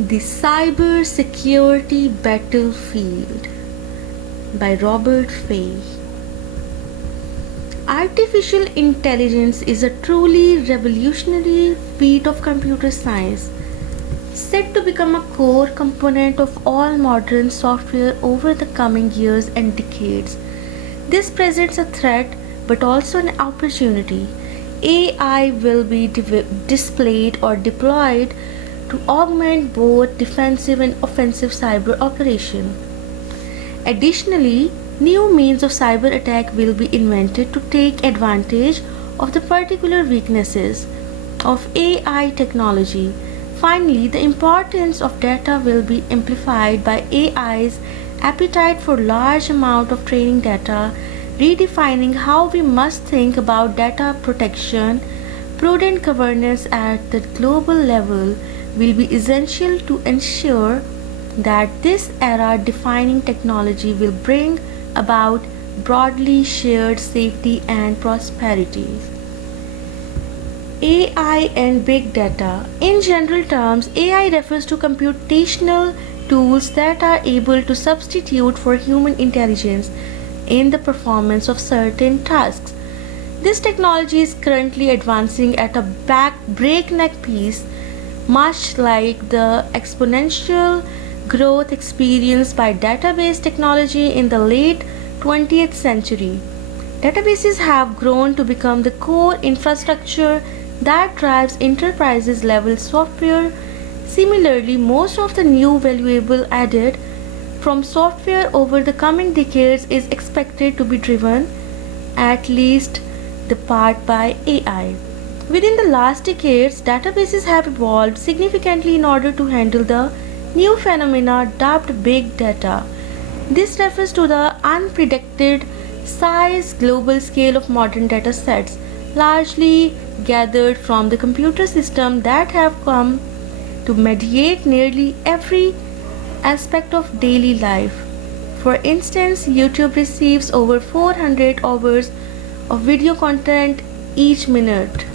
The Cyber Security Battlefield by Robert Fay. Artificial intelligence is a truly revolutionary feat of computer science, set to become a core component of all modern software over the coming years and decades. This presents a threat but also an opportunity. AI will be displayed or deployed to augment both defensive and offensive cyber operation. Additionally, new means of cyber attack will be invented to take advantage of the particular weaknesses of AI technology. Finally, the importance of data will be amplified by AI's appetite for large amount of training data, redefining how we must think about data protection. Prudent governance at the global level will be essential to ensure that this era defining technology will bring about broadly shared safety and prosperity. AI and big data. In general terms, AI refers to computational tools that are able to substitute for human intelligence in the performance of certain tasks. This technology is currently advancing at a breakneck pace, much like the exponential growth experienced by database technology in the late 20th century. Databases have grown to become the core infrastructure that drives enterprises level software. Similarly, most of the new valuable added from software over the coming decades is expected to be driven, at least the part, by AI. Within the last decades, databases have evolved significantly in order to handle the new phenomena dubbed big data. This refers to the unpredicted size global scale of modern data sets, largely gathered from the computer system that have come to mediate nearly every aspect of daily life. For instance, YouTube receives over 400 hours of video content each minute.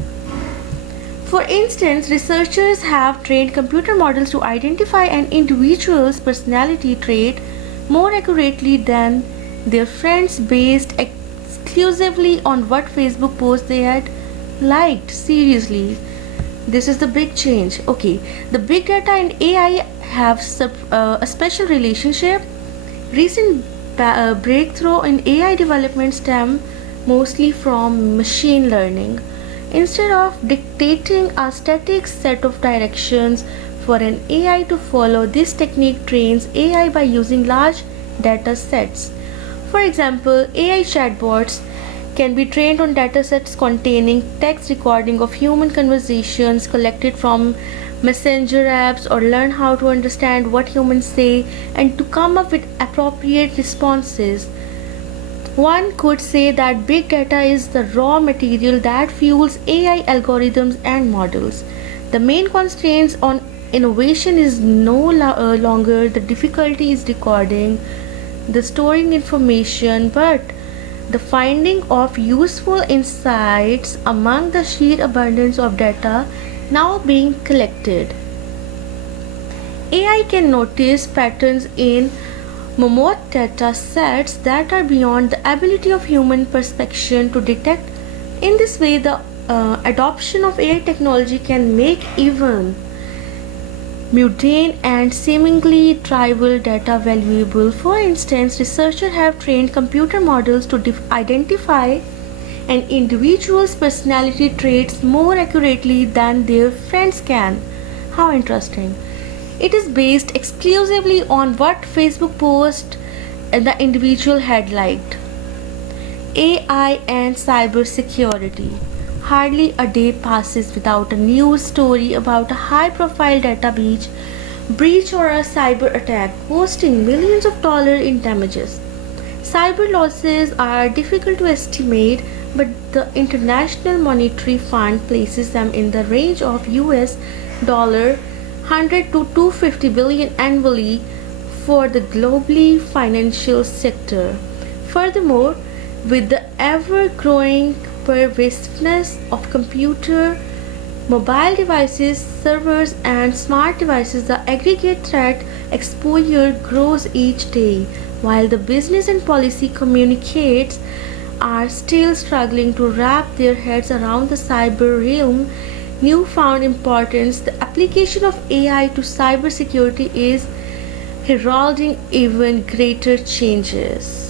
For instance, researchers have trained computer models to identify an individual's personality trait more accurately than their friends based exclusively on what Facebook post they had liked. Seriously, this is the big change. Okay, the big data and AI have a special relationship. Recent breakthrough in AI development stem mostly from machine learning. Instead of dictating a static set of directions for an AI to follow, this technique trains AI by using large data sets. For example, AI chatbots can be trained on datasets containing text recording of human conversations collected from messenger apps, or learn how to understand what humans say and to come up with appropriate responses. One could say that big data is the raw material that fuels AI algorithms and models. The main constraints on innovation is no longer the difficulty is recording, the storing information, but the finding of useful insights among the sheer abundance of data now being collected. AI can notice patterns in mammoth data sets that are beyond the ability of human perception to detect. In this way, the adoption of AI technology can make even mundane and seemingly trivial data valuable. For instance, researchers have trained computer models to identify an individual's personality traits more accurately than their friends can. How interesting! It is based exclusively on what Facebook post the individual had liked. AI and cybersecurity. Hardly a day passes without a news story about a high-profile data breach or a cyber attack costing millions of dollars in damages. Cyber losses are difficult to estimate, but the International Monetary Fund places them in the range of US dollar 100 to 250 billion annually for the globally financial sector. Furthermore, with the ever-growing pervasiveness of computer Mobile devices, servers, and smart devices, the aggregate threat exposure grows each day, while the business and policy communicates are still struggling to wrap their heads around the cyber realm newfound importance. The application of AI to cybersecurity is heralding even greater changes.